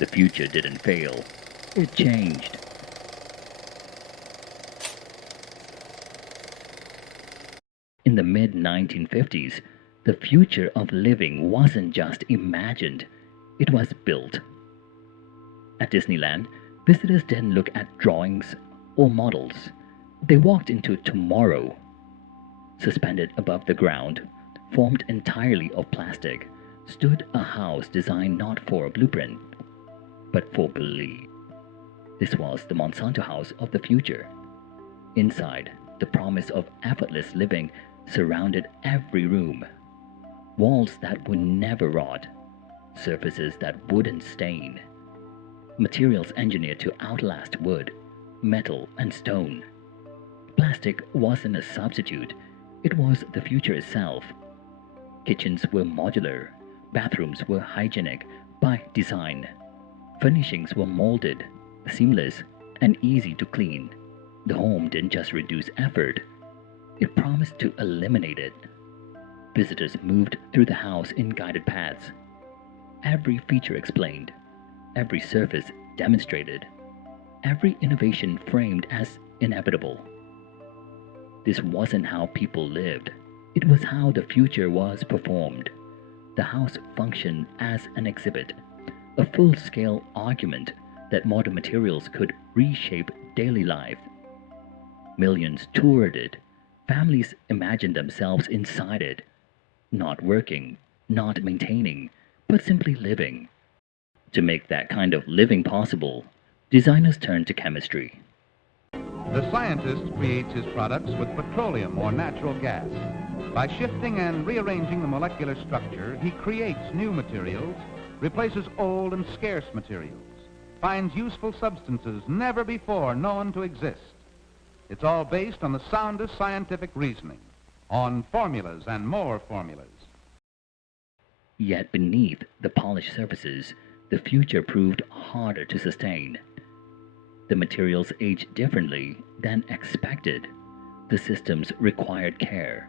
The future didn't fail. It changed. In the mid-1950s, the future of living wasn't just imagined, it was built. At Disneyland, visitors didn't look at drawings or models. They walked into tomorrow. Suspended above the ground, formed entirely of plastic, stood a house designed not for a blueprint, but for belief. This was the Monsanto House of the future. Inside, the promise of effortless living surrounded every room. Walls that would never rot, surfaces that wouldn't stain, materials engineered to outlast wood, metal, and stone. Plastic wasn't a substitute, it was the future itself. Kitchens were modular, bathrooms were hygienic by design. Furnishings were molded, seamless, and easy to clean. The home didn't just reduce effort, it promised to eliminate it. Visitors moved through the house in guided paths. Every feature explained, every surface demonstrated, every innovation framed as inevitable. This wasn't how people lived, it was how the future was performed. The house functioned as an exhibit, a full-scale argument that modern materials could reshape daily life. Millions toured it, families imagined themselves inside it, not working, not maintaining, but simply living. To make that kind of living possible, designers turned to chemistry. The scientist creates his products with petroleum or natural gas. By shifting and rearranging the molecular structure, he creates new materials, replaces old and scarce materials, finds useful substances never before known to exist. It's all based on the soundest scientific reasoning, on formulas and more formulas. Yet beneath the polished surfaces, the future proved harder to sustain. The materials aged differently than expected. The systems required care.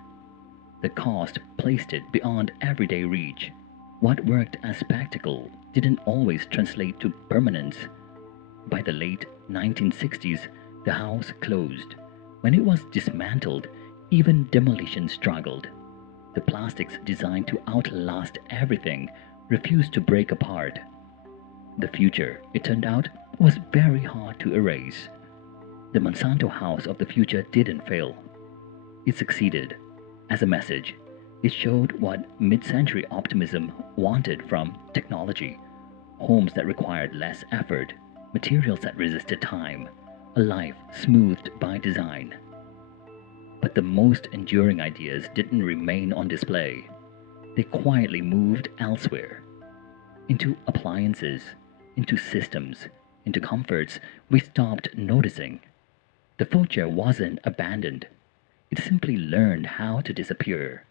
The cost placed it beyond everyday reach. What worked as spectacle didn't always translate to permanence. By the late 1960s, the house closed. When it was dismantled, even demolition struggled. The plastics designed to outlast everything refused to break apart. The future, it turned out, was very hard to erase. The Monsanto House of the future didn't fail. It succeeded. As a message, it showed what mid-century optimism wanted from technology: homes that required less effort, materials that resisted time, a life smoothed by design. But the most enduring ideas didn't remain on display. They quietly moved elsewhere, into appliances, into systems, into comforts we stopped noticing. The future wasn't abandoned. It simply learned how to disappear.